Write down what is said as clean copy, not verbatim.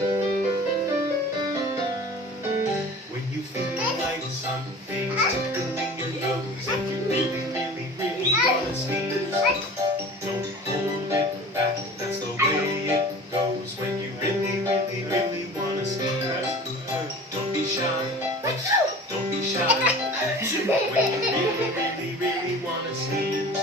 When you feel like something tickling your nose and you really, really, really wanna sneeze, don't hold it back, that's the way it goes. When you really, really, really wanna sneeze, don't be shy, don't be shy. When you really, really, really wanna sneeze,